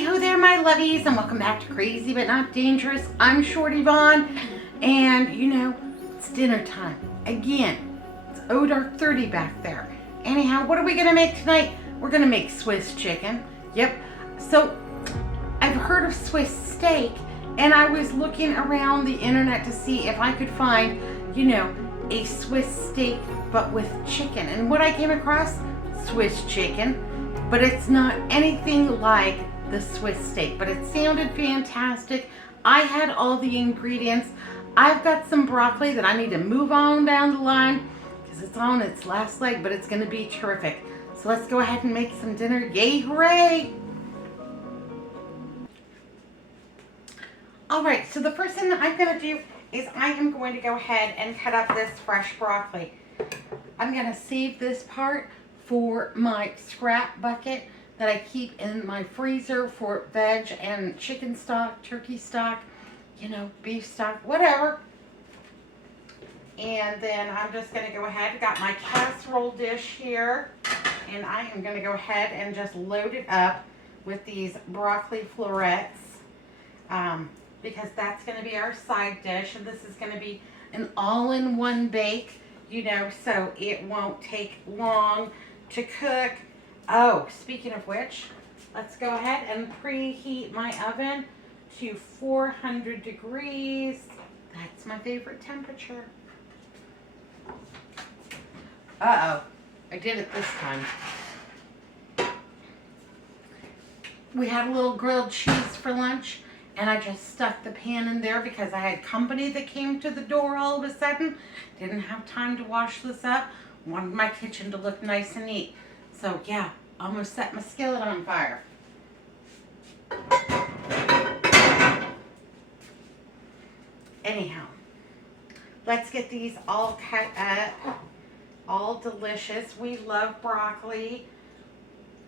Hey ho there, my lovies, and welcome back to Crazy But Not Dangerous. I'm Shortie Vaughn, and you know, it's dinner time. Again, it's dark 30 back there. Anyhow, what are we gonna make tonight? We're gonna make Swiss chicken. Yep. So, I've heard of Swiss steak, and I was looking around the internet to see if I could find, a Swiss steak but with chicken. And what I came across, Swiss chicken, but it's not anything like the Swiss steak, but it sounded fantastic. I had all the ingredients. I've got some broccoli that I need to move on down the line because it's on its last leg, but it's going to be terrific. So let's go ahead and make some dinner. Yay, hooray! All right, so the first thing that I'm going to do is I am going to go ahead and cut up this fresh broccoli. I'm going to save this part for my scrap bucket that I keep in my freezer for veg and chicken stock, turkey stock, beef stock, whatever. And then I'm just going to go ahead. I've got my casserole dish here, and I am going to go ahead and just load it up with these broccoli florets because that's going to be our side dish, and this is going to be an all-in-one bake, so it won't take long to cook. Oh, speaking of which, let's go ahead and preheat my oven to 400 degrees. That's my favorite temperature. Uh-oh, I did it this time. We had a little grilled cheese for lunch, and I just stuck the pan in there because I had company that came to the door all of a sudden. Didn't have time to wash this up. Wanted my kitchen to look nice and neat. So yeah, almost set my skillet on fire. Anyhow, let's get these all cut up. All delicious. We love broccoli.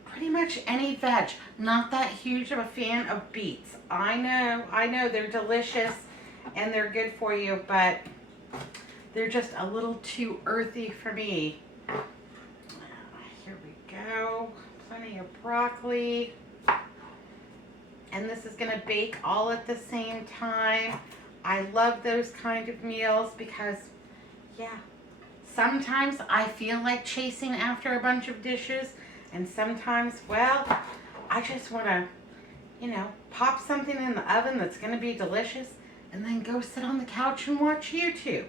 Pretty much any veg. Not that huge of a fan of beets. I know, they're delicious and they're good for you, but they're just a little too earthy for me. Here we go. Plenty of broccoli. And this is going to bake all at the same time. I love those kind of meals because, sometimes I feel like chasing after a bunch of dishes. And sometimes, well, I just want to, pop something in the oven that's going to be delicious and then go sit on the couch and watch YouTube.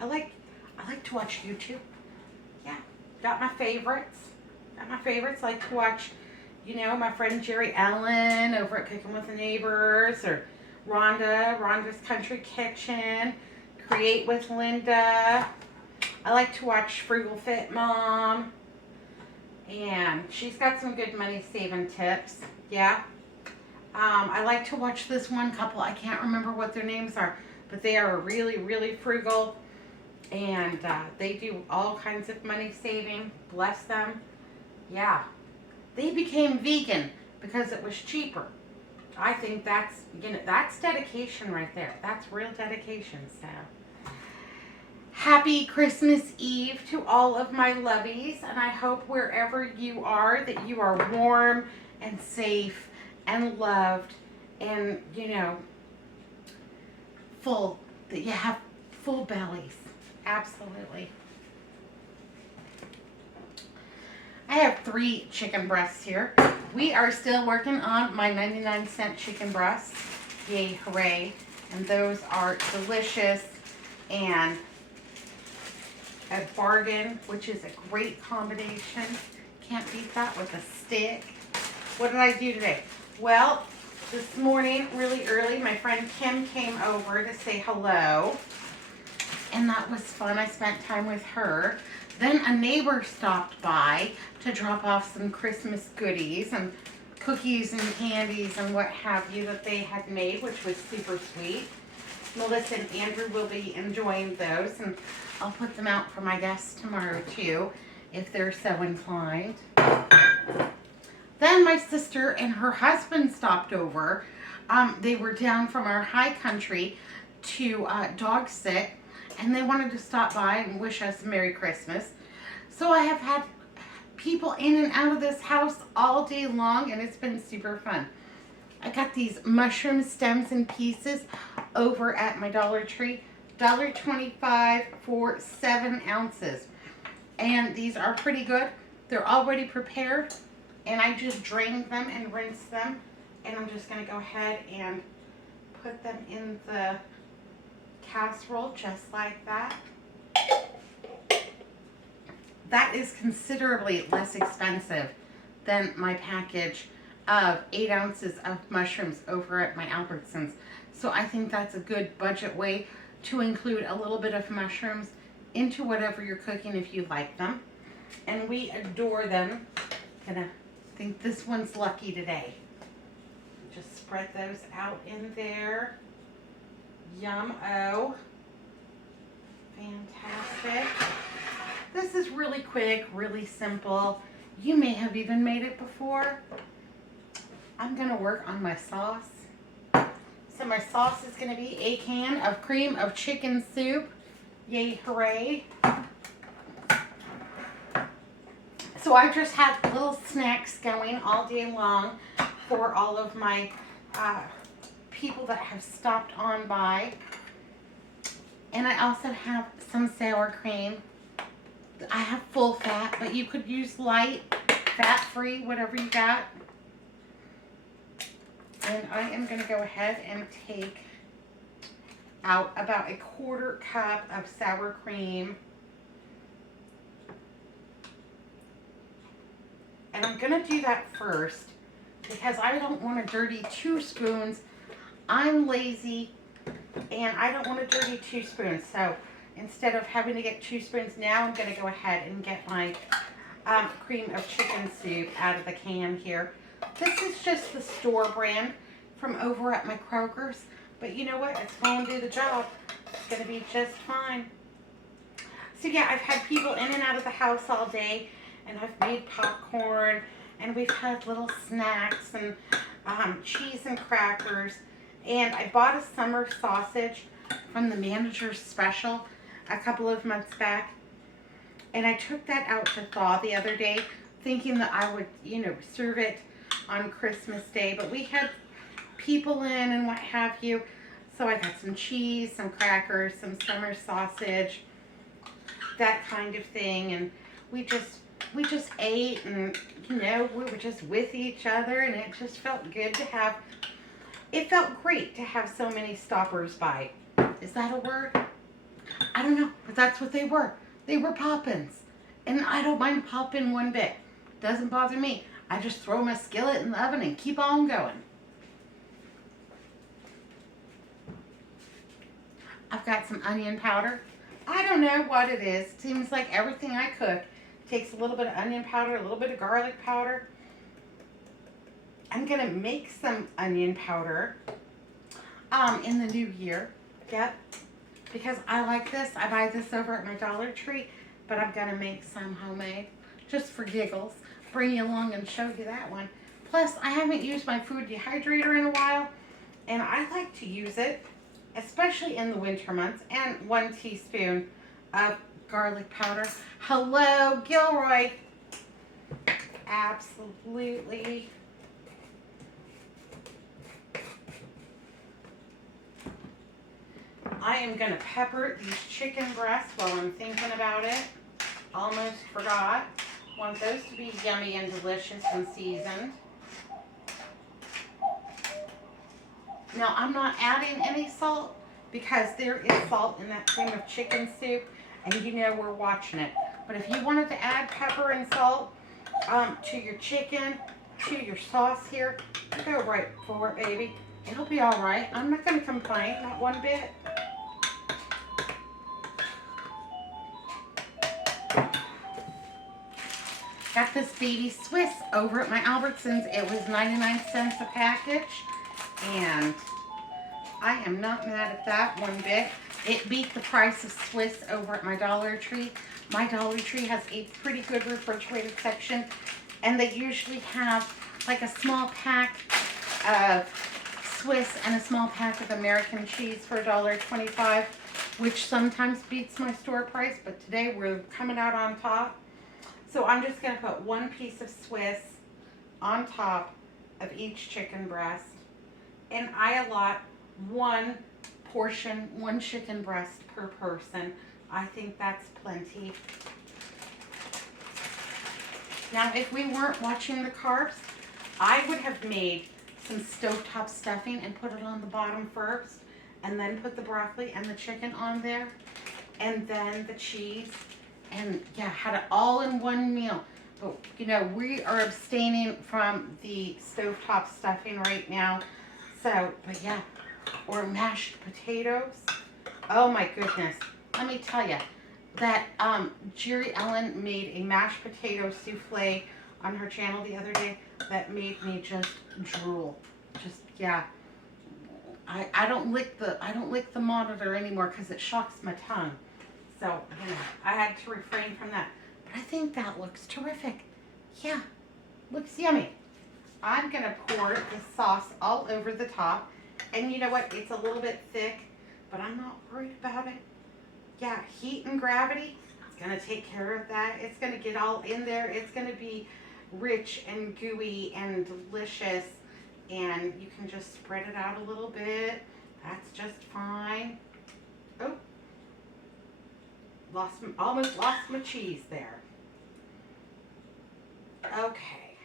I like to watch YouTube. Yeah, got my favorites. Like to watch, my friend Jerry Ellen over at Cooking with the Neighbors, or Rhonda's Country Kitchen, Create with Linda. I like to watch Frugal Fit Mom, and she's got some good money saving tips. Yeah. I like to watch this one couple. I can't remember what their names are, but they are really, really frugal. And they do all kinds of money saving. Bless them. Yeah. They became vegan because it was cheaper. I think that's dedication right there. That's real dedication. So, happy Christmas Eve to all of my lovies. And I hope wherever you are that you are warm and safe and loved and, full, that you have full bellies. Absolutely. I have 3 chicken breasts here. We are still working on my 99-cent chicken breasts. Yay, hooray. And those are delicious and a bargain, which is a great combination. Can't beat that with a stick. What did I do today? Well, this morning, really early, my friend Kim came over to say hello. And that was fun. I spent time with her. Then a neighbor stopped by to drop off some Christmas goodies and cookies and candies and what have you that they had made, which was super sweet. Melissa and Andrew will be enjoying those, and I'll put them out for my guests tomorrow too, if they're so inclined. Then my sister and her husband stopped over. They were down from our high country to dog sit, and they wanted to stop by and wish us a Merry Christmas. So I have had people in and out of this house all day long, and it's been super fun. I got these mushroom stems and pieces over at my Dollar Tree. $1.25 for 7 ounces. And these are pretty good. They're already prepared. And I just drained them and rinsed them. And I'm just going to go ahead and put them in the casserole just like that. That is considerably less expensive than my package of 8 ounces of mushrooms over at my Albertsons. So I think that's a good budget way to include a little bit of mushrooms into whatever you're cooking if you like them. And we adore them. I think this one's lucky today. Just spread those out in there. Yum-o. Fantastic. This is really quick, really simple. You may have even made it before. I'm going to work on my sauce. So my sauce is going to be a can of cream of chicken soup. Yay, hooray. So I just had little snacks going all day long for all of my people that have stopped on by. And I also have some sour cream. I have full fat, but you could use light, fat-free, whatever you got. And I am going to go ahead and take out about a 1/4 cup of sour cream. And I'm going to do that first because I don't want to dirty 2 spoons. I'm lazy and I don't want to dirty 2 spoons. So instead of having to get 2 spoons now, I'm going to go ahead and get my cream of chicken soup out of the can here. This is just the store brand from over at my Kroger's. But you know what? It's going to do the job. It's going to be just fine. So yeah, I've had people in and out of the house all day. And I've made popcorn. And we've had little snacks and cheese and crackers. And I bought a summer sausage from the manager's special a couple of months back. And I took that out to thaw the other day, thinking that I would, serve it on Christmas Day. But we had people in and what have you. So I got some cheese, some crackers, some summer sausage, that kind of thing. And we just ate and, we were just with each other. And it just felt good to have, it felt great to have so many stoppers by. Is that a word? I don't know, but that's what they were. They were poppins. And I don't mind popping one bit. Doesn't bother me. I just throw my skillet in the oven and keep on going. I've got some onion powder. I don't know what it is. Seems like everything I cook takes a little bit of onion powder, a little bit of garlic powder. I'm going to make some onion powder in the new year. Yep. Because I like this. I buy this over at my Dollar Tree. But I'm going to make some homemade. Just for giggles. Bring you along and show you that one. Plus, I haven't used my food dehydrator in a while. And I like to use it, especially in the winter months. And 1 teaspoon of garlic powder. Hello, Gilroy. Absolutely. I am going to pepper these chicken breasts while I'm thinking about it. Almost forgot. Want those to be yummy and delicious and seasoned. Now, I'm not adding any salt because there is salt in that cream of chicken soup, and we're watching it. But if you wanted to add pepper and salt to your chicken, to your sauce here, go right for it, baby. It'll be all right. I'm not going to complain, not one bit. Got this baby Swiss over at my Albertsons. It was 99 cents a package. And I am not mad at that one bit. It beat the price of Swiss over at my Dollar Tree. My Dollar Tree has a pretty good refrigerated section. And they usually have like a small pack of Swiss and a small pack of American cheese for $1.25, which sometimes beats my store price. But today we're coming out on top. So I'm just going to put one piece of Swiss on top of each chicken breast. And I allot one portion, one chicken breast per person. I think that's plenty. Now, if we weren't watching the carbs, I would have made some stovetop stuffing and put it on the bottom first, and then put the broccoli and the chicken on there, and then the cheese, and yeah, had it all in one meal. But you know, we are abstaining from the stovetop stuffing right now. So, but yeah, or mashed potatoes. Oh my goodness. Let me tell you that Jerry Ellen made a mashed potato souffle on her channel the other day that made me just drool. Just, yeah. I don't lick the monitor anymore because it shocks my tongue. So, you know, I had to refrain from that. But I think that looks terrific. Yeah, looks yummy. I'm going to pour the sauce all over the top. And you know what? It's a little bit thick, but I'm not worried about it. Yeah, heat and gravity is going to take care of that. It's going to get all in there. It's going to be rich and gooey and delicious. And you can just spread it out a little bit. That's just fine. Oh, almost lost my cheese there. Okay,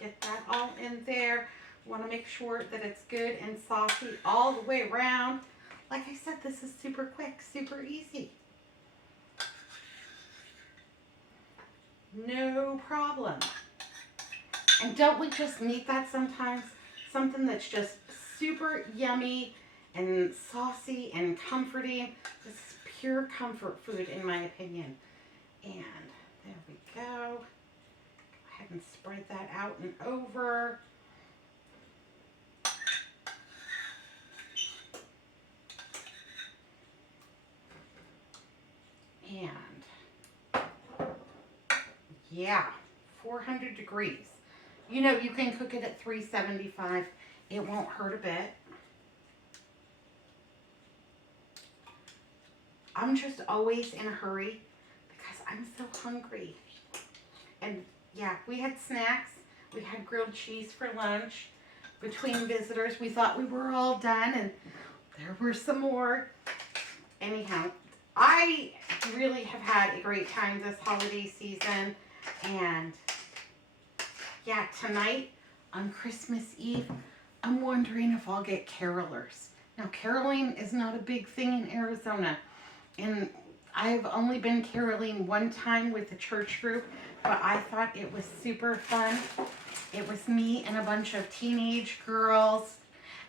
get that all in there. Want to make sure that it's good and saucy all the way around. Like I said, this is super quick, super easy. No problem. And don't we just need that sometimes? Something that's just super yummy and saucy and comforting. This is pure comfort food in my opinion. And there we go. Go ahead and spread that out and over. And yeah, 400 degrees. You know, you can cook it at 375. It won't hurt a bit. I'm just always in a hurry because I'm so hungry. And yeah, we had snacks. We had grilled cheese for lunch. Between visitors, we thought we were all done, and there were some more. Anyhow, I really have had a great time this holiday season. And yeah, tonight on Christmas Eve, I'm wondering if I'll get carolers. Now, caroling is not a big thing in Arizona. And I've only been caroling one time with the church group, but I thought it was super fun. It was me and a bunch of teenage girls,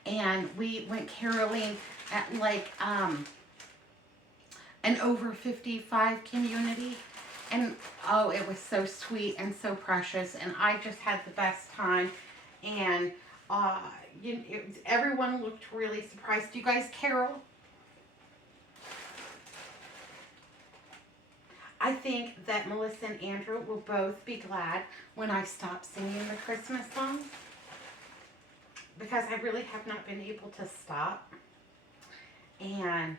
and we went caroling at like an over 55 community. And oh, it was so sweet and so precious, and I just had the best time. And everyone looked really surprised. Do you guys carol? I think that Melissa and Andrew will both be glad when I stop singing the Christmas songs, because I really have not been able to stop. And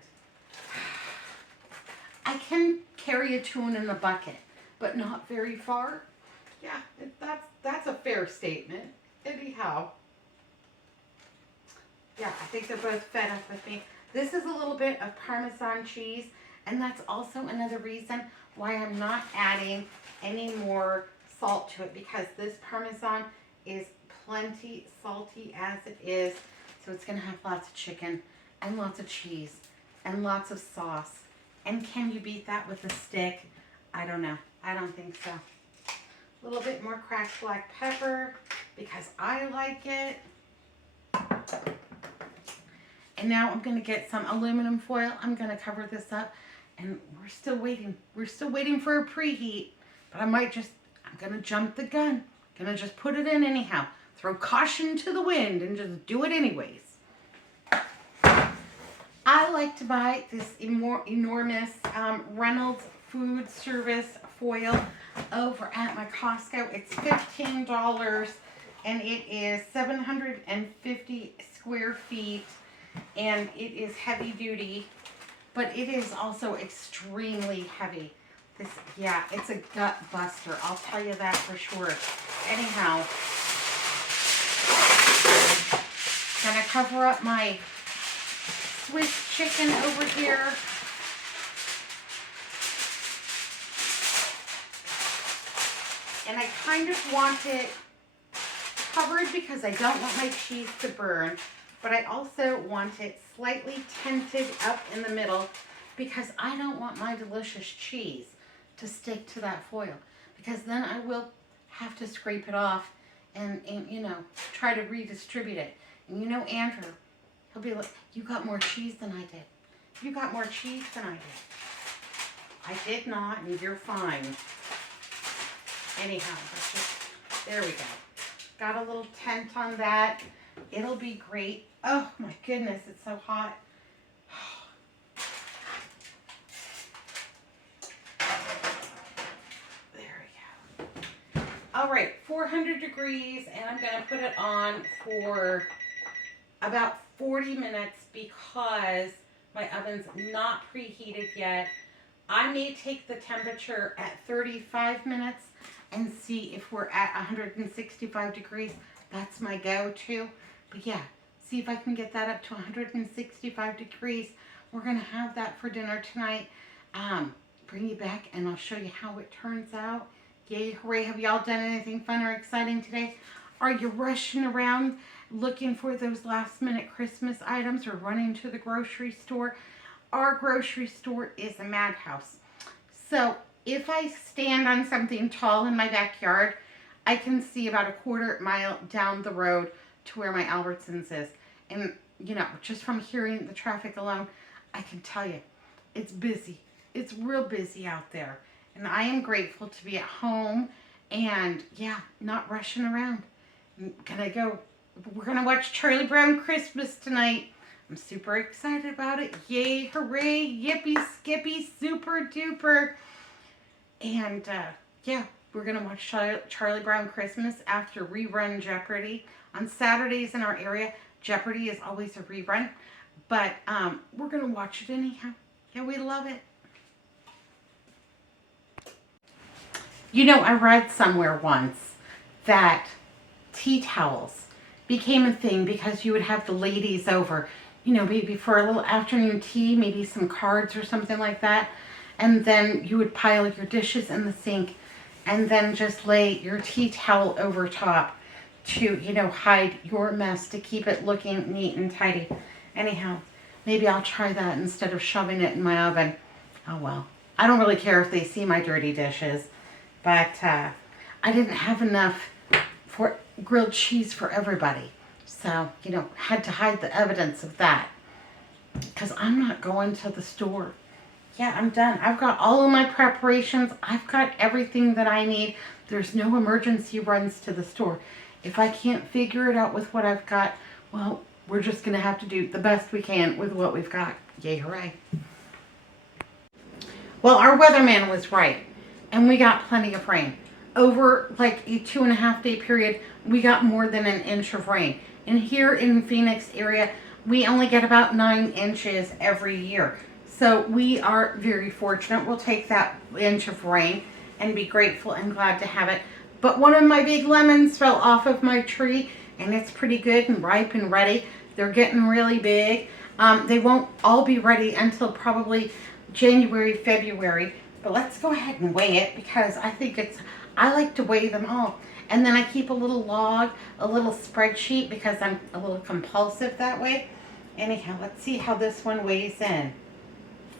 I can carry a tune in a bucket, but not very far. Yeah, that's a fair statement. Anyhow, yeah, I think they're both fed up with me. This is a little bit of Parmesan cheese, and that's also another reason why I'm not adding any more salt to it, because this Parmesan is plenty salty as it is. So it's going to have lots of chicken and lots of cheese and lots of sauce. And can you beat that with a stick? I don't know. I don't think so. A little bit more cracked black pepper because I like it. And now I'm going to get some aluminum foil. I'm going to cover this up. And we're still waiting. We're still waiting for a preheat. But I'm going to jump the gun. Going to just put it in anyhow. Throw caution to the wind and just do it anyways. I like to buy this enormous Reynolds Food Service foil over at my Costco. It's $15 and it is 750 square feet, and it is heavy duty, but it is also extremely heavy. This, yeah, it's a gut buster. I'll tell you that for sure. Anyhow, gonna cover up my Swiss chicken over here. And I kind of want it covered because I don't want my cheese to burn, but I also want it slightly tented up in the middle because I don't want my delicious cheese to stick to that foil, because then I will have to scrape it off and you know, try to redistribute it. And you know Andrew, he'll be like, you got more cheese than I did. You got more cheese than I did. I did not, and you're fine. Anyhow, let's just, there we go. Got a little tent on that. It'll be great. Oh my goodness, it's so hot. All right, 400 degrees, and I'm gonna put it on for about 40 minutes because my oven's not preheated yet. I may take the temperature at 35 minutes and see if we're at 165 degrees. That's my go-to. But yeah, see if I can get that up to 165 degrees. We're gonna have that for dinner tonight. Bring you back and I'll show you how it turns out. Yay, hooray. Have y'all done anything fun or exciting today? Are you rushing around looking for those last minute Christmas items or running to the grocery store? Our grocery store is a madhouse. So if I stand on something tall in my backyard, I can see about a quarter mile down the road to where my Albertsons is. And, you know, just from hearing the traffic alone, I can tell you, it's busy. It's real busy out there. And I am grateful to be at home and, yeah, not rushing around. We're going to watch Charlie Brown Christmas tonight. I'm super excited about it. Yay, hooray, yippee, skippy, super duper. And, yeah, we're going to watch Charlie Brown Christmas after rerun Jeopardy. On Saturdays in our area, Jeopardy is always a rerun. But we're going to watch it anyhow. Yeah, we love it. You know, I read somewhere once that tea towels became a thing because you would have the ladies over, you know, maybe for a little afternoon tea, maybe some cards or something like that. And then you would pile your dishes in the sink and then just lay your tea towel over top to, you know, hide your mess, to keep it looking neat and tidy. Anyhow, maybe I'll try that instead of shoving it in my oven. Oh well. I don't really care if they see my dirty dishes. But I didn't have enough for grilled cheese for everybody. So, you know, had to hide the evidence of that. Because I'm not going to the store. Yeah, I'm done. I've got all of my preparations. I've got everything that I need. There's no emergency runs to the store. If I can't figure it out with what I've got, well, we're just going to have to do the best we can with what we've got. Yay, hooray. Well, our weatherman was right. And we got plenty of rain. Over like a 2.5 day period, we got more than an inch of rain. And here in Phoenix area, we only get about 9 inches every year. So we are very fortunate. We'll take that inch of rain and be grateful and glad to have it. But one of my big lemons fell off of my tree, and it's pretty good and ripe and ready. They're getting really big. They won't all be ready until probably January, February. But let's go ahead and weigh it because I like to weigh them all. And then I keep a little log, a little spreadsheet because I'm a little compulsive that way. Anyhow, let's see how this one weighs in.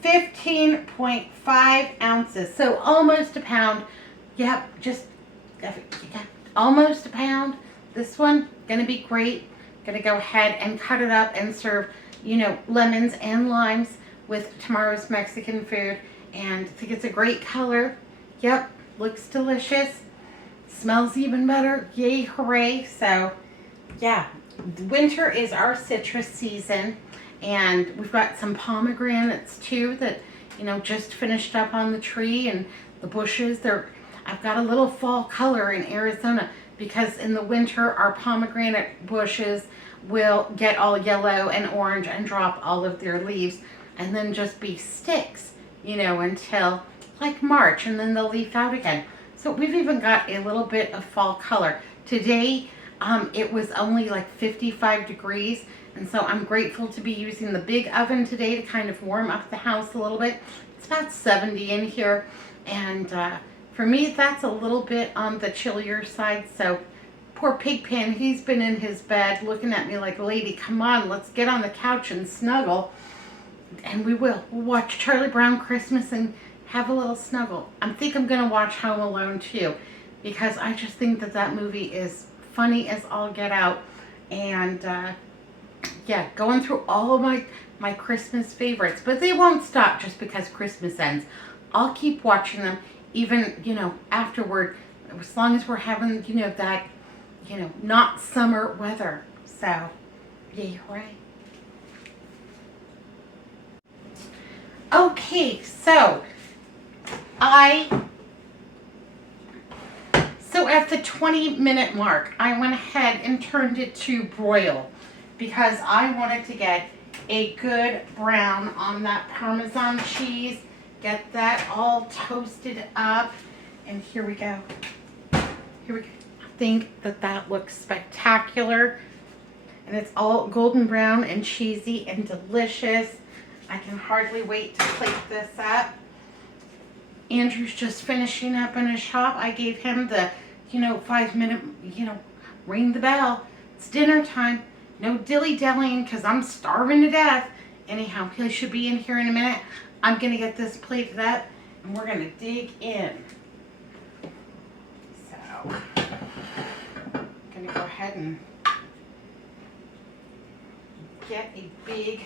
15.5 ounces. So almost a pound. Yep, just almost a pound. This one, gonna be great. Gonna go ahead and cut it up and serve, you know, lemons and limes with tomorrow's Mexican food. And I think it's a great color. Yep, looks delicious. Smells even better. Yay, hooray. So, yeah, winter is our citrus season. And we've got some pomegranates too that, you know, just finished up on the tree. And the bushes, I've got a little fall color in Arizona because in the winter our pomegranate bushes will get all yellow and orange and drop all of their leaves and then just be sticks, you know, until, like March, and then they'll leaf out again. So we've even got a little bit of fall color. Today, it was only like 55 degrees, and so I'm grateful to be using the big oven today to kind of warm up the house a little bit. It's about 70 in here, and for me, that's a little bit on the chillier side. So poor Pigpen, he's been in his bed looking at me like, lady, come on, let's get on the couch and snuggle. And we will. We'll watch Charlie Brown Christmas and have a little snuggle. I think I'm going to watch Home Alone too, because I just think that that movie is funny as all get out. And yeah, going through all of my Christmas favorites. But they won't stop just because Christmas ends. I'll keep watching them even, you know, afterward, as long as we're having, you know, that, you know, not summer weather. So, yay, hooray. Okay, so at the 20-minute mark, I went ahead and turned it to broil because I wanted to get a good brown on that Parmesan cheese, get that all toasted up, and here we go. Here we go. I think that that looks spectacular, and it's all golden brown and cheesy and delicious. I can hardly wait to plate this up. Andrew's just finishing up in his shop. I gave him the, 5-minute, ring the bell. It's dinner time. No dilly-dallying because I'm starving to death. Anyhow, he should be in here in a minute. I'm going to get this plated up and we're going to dig in. So, I'm going to go ahead and get a big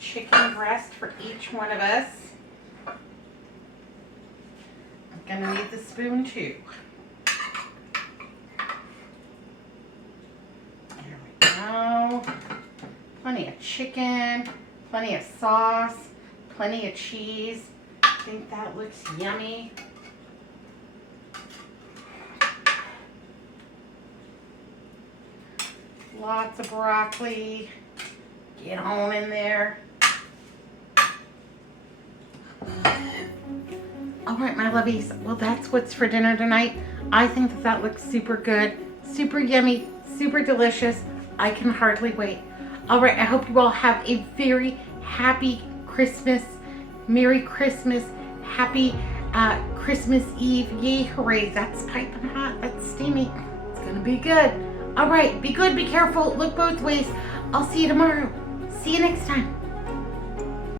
chicken breast for each one of us. I'm gonna need the spoon too. There we go. Plenty of chicken, plenty of sauce, plenty of cheese. I think that looks yummy. Lots of broccoli. Get on in there. All right, my lovies. Well, that's what's for dinner tonight. I think that that looks super good, super yummy, super delicious. I can hardly wait. All right, I hope you all have a very happy Christmas. Merry Christmas. Happy Christmas Eve. Yay, hooray. That's piping hot. That's steamy. It's going to be good. All right, be good, be careful, look both ways. I'll see you tomorrow. See you next time.